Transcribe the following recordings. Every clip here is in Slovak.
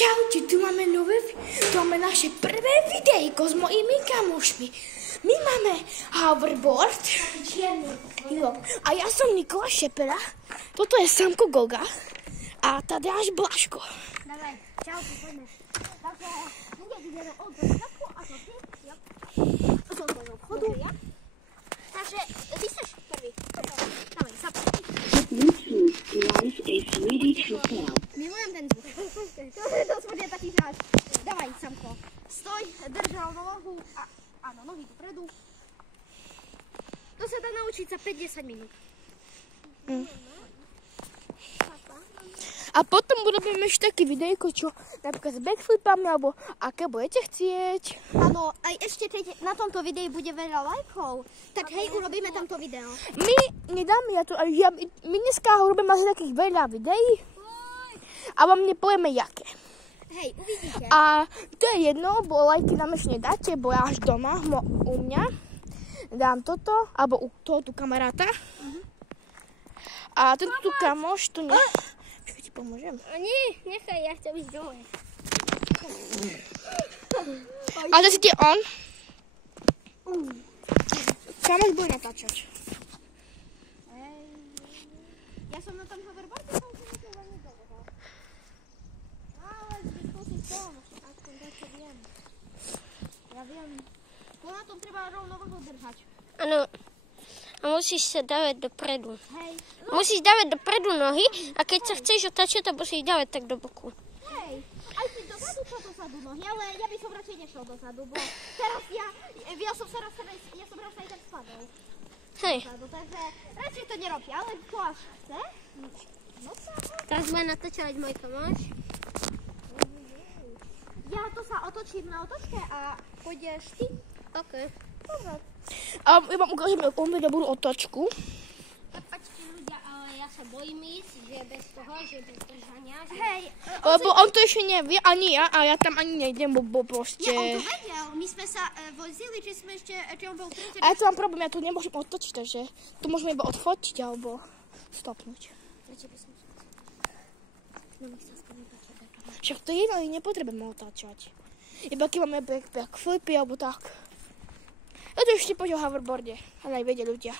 Čaute, tu máme naše prvé videjko s mojimi kamošmi. My máme hoverboard. Jo. A ja som Nikola Šepera. Toto je Samko Goga. A Tadeáš Blaško. Dawaj, čaute, poďme. Takže, ideme od začiatku a to ty, ja. Som do obchodu, ja. Takže, ty seš prvý. Dawaj, Samko. Milujem ten zvuk. To bude taký žáč. Dawaj, Samko. Stoj, držal nohu a áno, nohy dopredu. To sa dá naučiť za 5-10 minút. A potom urobíme ešte také videjko, čo napríklad s backflipami, alebo aké budete chcieť. Áno, aj ešte keď na tomto videu bude veľa lajkov, tak hej, urobíme tamto video. My nedáme, my dneska urobíme asi takých veľa videí a vám nepovieme jaké. Hej, uvidíte. A to je jedno, bo lajky nám ešte nedáte, bo ja až doma u mňa dám toto, alebo u toho tu kamaráta. A tento tu kamoš tu nie... Počkaj, ti pomôžem. Nie, nechaj, ja chcem ísť dole. A to si tie on? Kamoš bude natáčať. Ja som na tom hoverboarde, som si netil veľmi dlho. Ale vyskúsiť som, aspoň to viem. Ja viem. To na tom treba rovnováhu držať. Áno. A musíš sa dávať dopredu. Hej. Musíš dávať dopredu nohy a keď sa chceš otáčať, to musíš dávať tak do boku. Hej. Aj keď dozadu čo dozadu nohy, ale ja by som radšej nešiel dozadu, bo teraz ja som raz aj tak spadol. Hej. Takže radšej to nerobí, ale to až chce. No sa... Teraz bude natáčať môj kamoš. Ja to sa otočím na otočke a pôjdeš ty. OK. Dobre. A ja vám ukážem dobrú otočku. Prepačte ľudia, ale ja sa bojím ísť, že bez toho, že bez držania. Hej. Lebo on to ešte nevie, ani ja, a ja tam ani nejdem, bo proste... Ja, on to vedel. My sme sa vozili, že sme ešte, že on bol preto... A ja tu mám problém, ja tu nemôžem otočiť, takže tu môžeme iba odfotiť, alebo stopnúť. Však to je jedno, nepotrebujeme otáčať. Iba keď máme backflipy, alebo tak. Ja to ešte poďme o hoverboarde, ale aj vedia ľudia.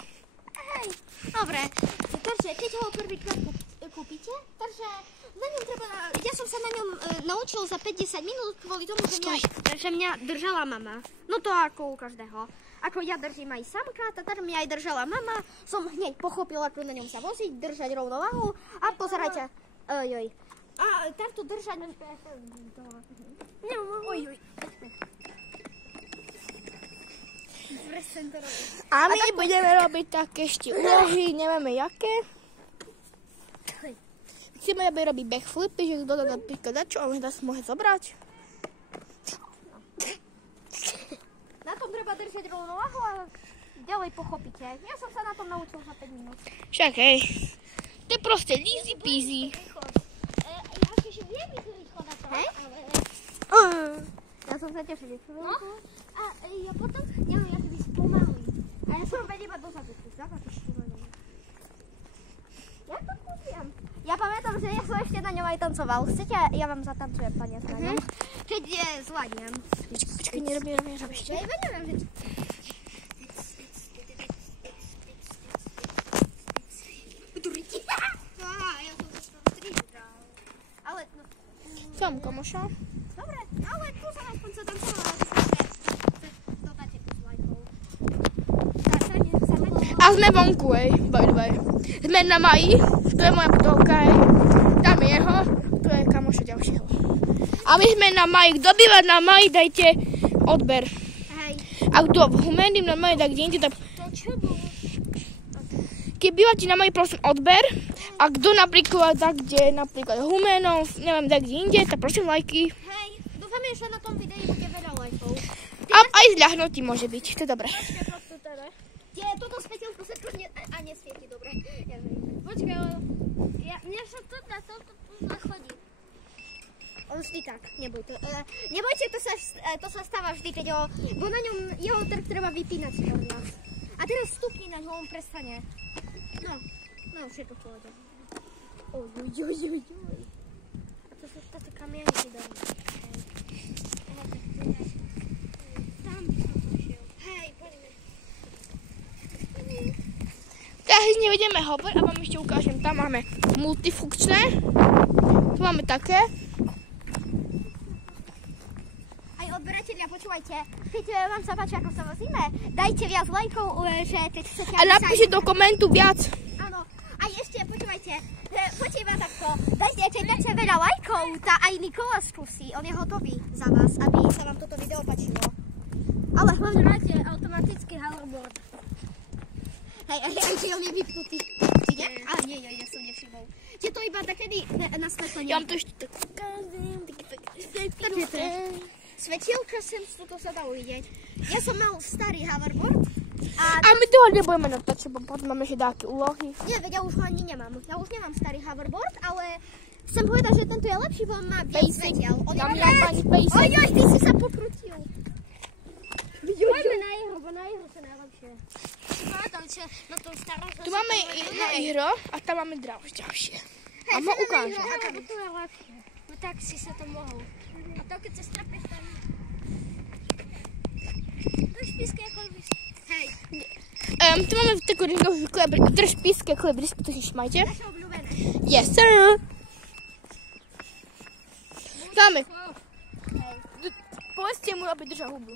Hej, dobre. Takže keď ho prvýkrát kúpite, takže na ňom treba... Ja som sa na ňom naučil za 50 minút kvôli tomu, že mňa držala mama. No to ako u každého. Ako ja držím aj Samka, tak mňa aj držala mama. Som hneď pochopila, ako na ňom sa voziť, držať rovnováhu a pozerajte. Ojoj. A takto držať... Ojoj. A my budeme robiť také ešte úlohy, nevieme jaké. Chceme robiť backflipy, že kto dá napríklad dačo, ale dá sa môže zobrať. Na tom treba držať rovnováhu a ďalej pochopíte. Ja som sa na tom naučil za 5 minút. Však hej, to je proste easy peasy. Ja akože viem ísť rýchlo na to, ale... Ja som sa tešil chvíľku. A ja potom, ja sa spomalím. A ja som vedela dozadu. Ja to skúsim. Ja pamätám, že ja som ešte na ňom aj tancoval. Chcete, ja vám zatancujem tanec na ňom. Keď zvládnem. Počkaj, nerobím ešte. Ja neviem, že... Ja som sa strižal. Ale... Tam, kamoša. Dobre, ale tu som aspoň sa tancovala. Dodáte tu s lajkou. A sme vonku, by the way. Sme na Maji, to je moja potovka, tam je jeho, to je kamoša ďalšieho. A my sme na Maji, kto býva na Maji, dajte odber. Hej. A kto v Humeným na Maji, tak kde inde, tak... To čo bolo? Keď bývate na Maji, prosím, odber. A kto napríklad, tak kde napríklad Humenov, neviem, tak kde inde, tak prosím lajky. Hej, dúfame, že na tom videu bude veľa lajkov. A aj zľahnutí môže byť, to je dobré. Toto svetelko sa tu nesvieti dobre. Počkaj, ale mňa sa tu zachodí. On vždy tak, nebojte. Nebojte, to sa stáva vždy, keď bo na ňom jeho trh treba vypínať od nás. A teraz stupni na ňom, on prestane. No, všetko v pohode. Ojojojojoj. A to sa táto mienky doma. Tam by som pošiel. Hej, poďme. Teraz nevedeme hovor a vám ešte ukážem. Tam máme multifunkčné. Tu máme také. Aj odberatelia, počúvajte, keď vám sa páči, ako sa vozíme, dajte viac lajkov, že keď chcete... A napíšte do komentu viac. Áno, a ešte, počúvajte, poďte iba takto, dajte, keď dáte veľa lajkov, tá aj Nikola skúsi, on je hotový za vás, aby sa vám toto video páčilo. Ale hlavne... Máte automatický hoverboard. Hej, on je vypnutý. Ide? A nie, ja som nevšimol. Je to iba takedy na svetlenie. Ja mám to ešte tak. Svetielka sem, toto sa dá uvidieť. Ja som mal starý hoverboard. A my toho nebudeme natáčať, bo potom máme ešte dáke úlohy. Nie, veď ja už ho ani nemám. Ja už nemám starý hoverboard, ale chcem povedať, že tento je lepší, bo on má viac svetiel. On je pani basic. Ojoj, ty si sa pokrutil. Poďme na ihru, bo na ihru sa najlepšie. Na tom starom... Tu máme iné ihro a tam máme ďalšie. A ma ukážem. Lebo to je lepšie. No tak si sa to mohol. A to keď sa strapeš tam... To je špíske ako blízko. Hej, Tu máme takú ringovú špíske kolibrisky, to si šmajte. naše obľúbené. Yes, sir. Dáme. Povedzte mu, aby držal hublu.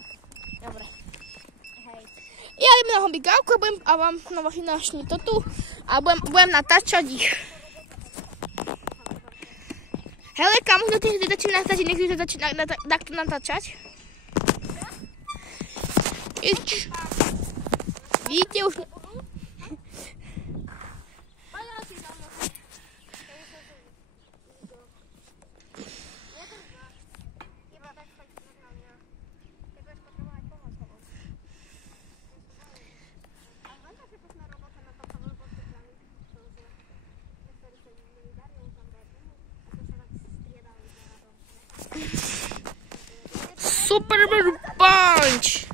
Dobre. Hej. Ja idem na hobigávku a vám na vaši našli to tu a budem natáčať ich. Hele, kam už ty začne natáčať, nech už začne takto natáčať. Vidíte už... Super Punch!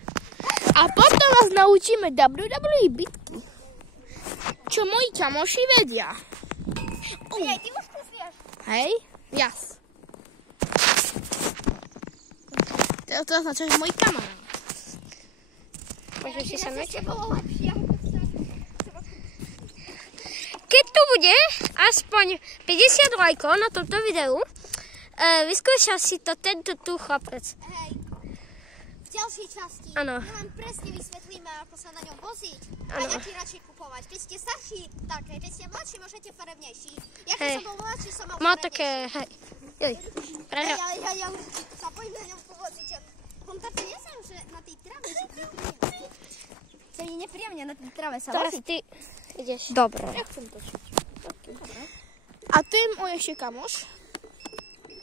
A potom vás naučíme WWE bitky. Čo moji kamoši vedia. Hej, ty už skúsieš. Hej, jas. To označuje môj kamarát. Môžeš si sa Ešte bolo lepšie. Keď tu bude aspoň 50 lajkov na tomto videu, vyskúša si to tento tu chlapec. Hej, v ďalšej časti Áno. my vám presne vysvetlíme, ako sa na ňom voziť a Áno. aký radšej kupovať. Keď ste starší, také, keď ste mladší, môžete farebnejší. Ja keď Hej. som bol mladší, som mal Má farebnejší. také, hej. Joj. Ja už sa bojím na ňom povoziť. On také nesem, že na tej trave je nepríjemne. To je nepríjemne na tej trave sa Teraz voziť. ty ideš. Dobre. Ja chcem točiť. A to je môj ešte kamoš.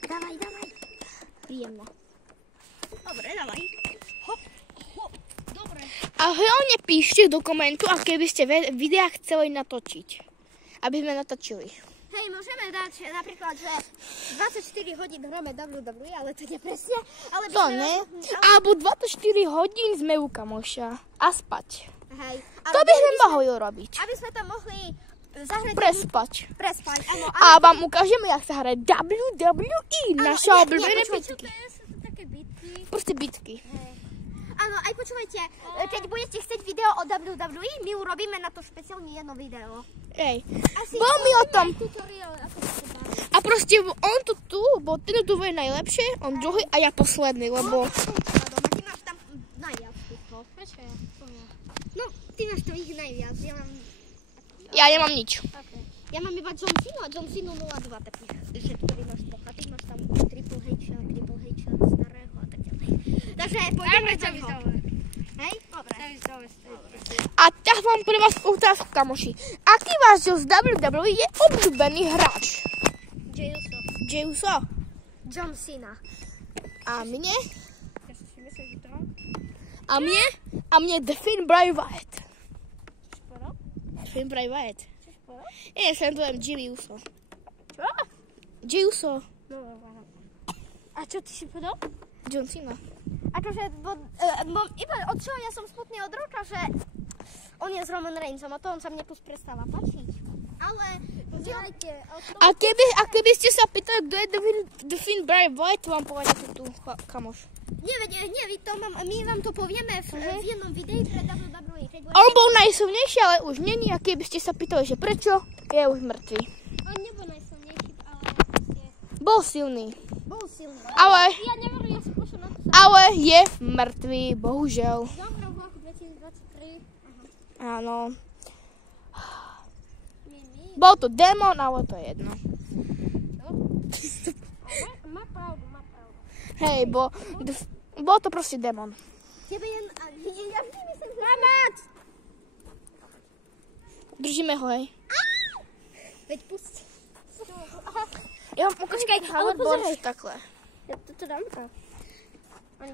Dávaj. Príjemná. Dobre, dávaj. Hop. Dobre. A hlavne píšte do komentu, aké by ste videá chceli natočiť. Aby sme natočili. Hej, môžeme dať napríklad, že 24 hodín hráme WWE, ale to nie presne. Ale by To sme ne. ale- Alebo 24 hodín sme u kamoša. A spať. Hej. To by sme mohli robiť. Aby sme tam mohli zahrať... Prespať. Prespať, áno. A vám ukážeme, jak sa hraje WWE. Naša obľúbené počúvajte. bitky. Sú to také bitky. Proste bitky. Áno, aj počúvajte, keď budete chcieť video o WWE, my urobíme na to špeciálne jedno video. Ej. Asi Veľmi o tom. Tutoriál, ako sa to baví. A proste on to tu, bo ten tu je najlepšie, on druhý a ja posledný, lebo... Ty máš tam najviac týchto. Prečo ja? No, ty máš to ich najviac. Ja nemám nič. Okay. Ja mám iba John Cena a John Cena 02 takých, že ktorý máš bohatý, máš tam Triple H, starého a tak ďalej. Takže pôjdeme za ňo. Hej? Dobre. A tak mám pre vás otázku, kamoši. Aký váš z WWE je obľúbený hráč? Jey Uso. Uso. John Cena. A mne? Ja si myslím, že to... A mne The Finn Bray Wyatt. Šporo? Finn Bray Wyatt. Čo šporo? Nie, sledujem Jey Uso. Čo? Jey Uso. No, áno. A čo ty si povedal? John Cena. Akože, iba od čoho ja som smutný od roka, že on je s Roman Reignsom a to on sa mne tu prestáva páčiť. A ale pozerajte. A keby ste sa pýtali, kto je Delfín Barry White, vám povedia tu kamoš. Nie, to my vám to povieme v jednom videu pre WWE. On bol najsilnejší, ale už není. A keby ste sa pýtali, že prečo, je už mŕtvý. On nebol najsilnejší, ale Bol silný. bol silný. Ale Ja neviem, ja som pošla na to. Ale je mŕtvý, bohužel. Zomrel v roku 2023. Áno. Mimi. Bol to démon, ale to je jedno. Má pravdu. Hej, bol to proste démon. Tebe jen... Ja vždy myslím, že... Mamat! Držíme ho, hej. Veď pust. Ja vám ukážem hoverboard takhle. Ja to dám tam.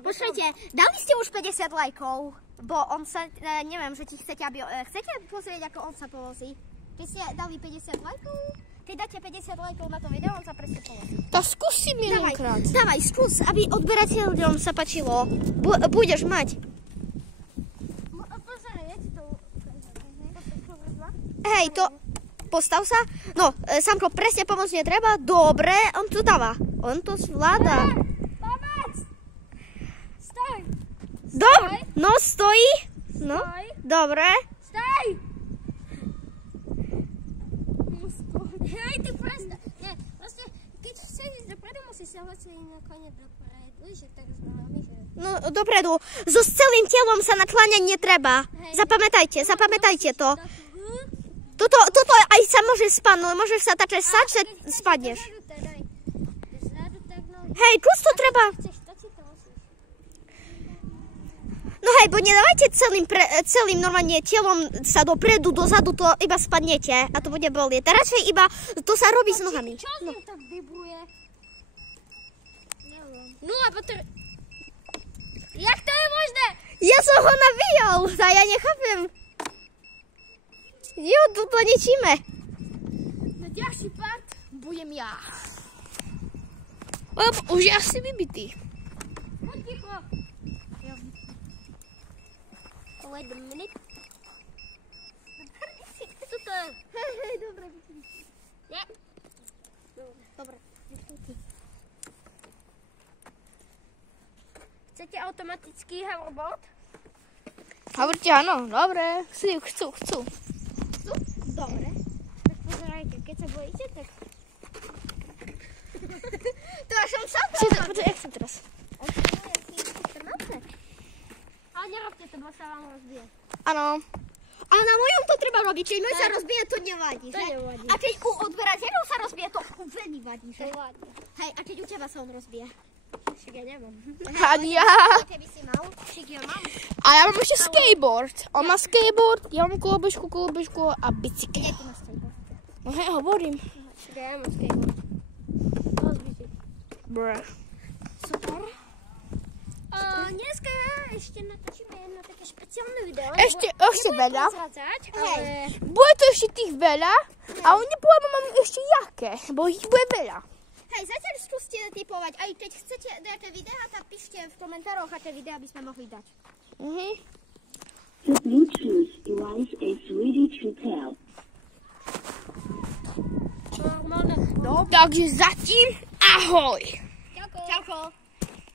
Počkajte, dali ste už 50 lajkov, bo on sa, neviem, že či chcete, aby... Chcete pozrieť, ako on sa povozí? Keď ste dali 50 lajkov, keď dáte 50 lajkov na to video, on sa presne povozí. Tak skúsim jedenkrát. Dávaj, skús, aby odberateľom sa páčilo. Budeš mať. Hej, to... Postav sa. No, Samko, presne pomôcť netreba. Dobre, on to dáva. On to zvláda. Stoj! Dobre, no stojí. No, Stoj. dobre. Stoj! Hej, ty presta. Nie, vlastne, keď chceš ísť dopredu, musíš sa vlastne nakoniec dopredu, že tak znamená, že... No, dopredu. So celým telom sa nakláňať netreba. Zapamätajte to. Toto aj sa môže spadnúť. Môžeš sa tačať stať, že spadneš. Hej, kus to treba. No hej, bo nedávajte celým normálne telom sa dopredu, dozadu, to iba spadnete a to bude bolieť. Radšej iba to sa robí s nohami. Čo s ním tak vibruje? Neviem. No a potom... Jak to je možné? Ja som ho nabíjal, a ja nechápem. Jo, to ničíme. Na ďalší part budem ja. Lebo už je asi vybitý. Poď ticho. Wait a minute. Co to je? Hej, dobre. Nie. Dobre. Chcete automatický hoverboard? Hovorte áno, dobre. Chcú. Dobre. Tak pozerajte, keď sa bojíte, tak... To až on sám. Počkaj, jak som teraz? Ale nerobte to, bo sa vám rozbije. Áno. Ale na mojom to treba robiť, keď môj sa rozbije, to nevadí. To že? nevadí. A keď u odberateľov sa rozbije, to veľmi vadí. To Že? vadí. Hej, a keď u teba sa on rozbije? Však ja nemám. Ani ja. Keby si mal, však ja mám. A ja mám ešte skateboard. On má skateboard, ja mám kolobežku a bicykel. Jaký máš skateboard? No hej, hovorím. Však ja mám skateboard. Rozbite. Brr. Super. Dneska ešte natočíme jedno také špeciálne video. Ešte veľa. Zradzať, Hej. ale... Bude to ešte tých veľa, ale nepoviem vám ešte jaké, bo ich bude veľa. Hej, zatiaľ skúste typovať. Aj keď chcete nejaké videá, tak píšte v komentároch, aké videá by sme mohli dať. The Bluetooth device is ready to pair. Normálne. No, takže zatím ahoj. Ďakujem. Čauko.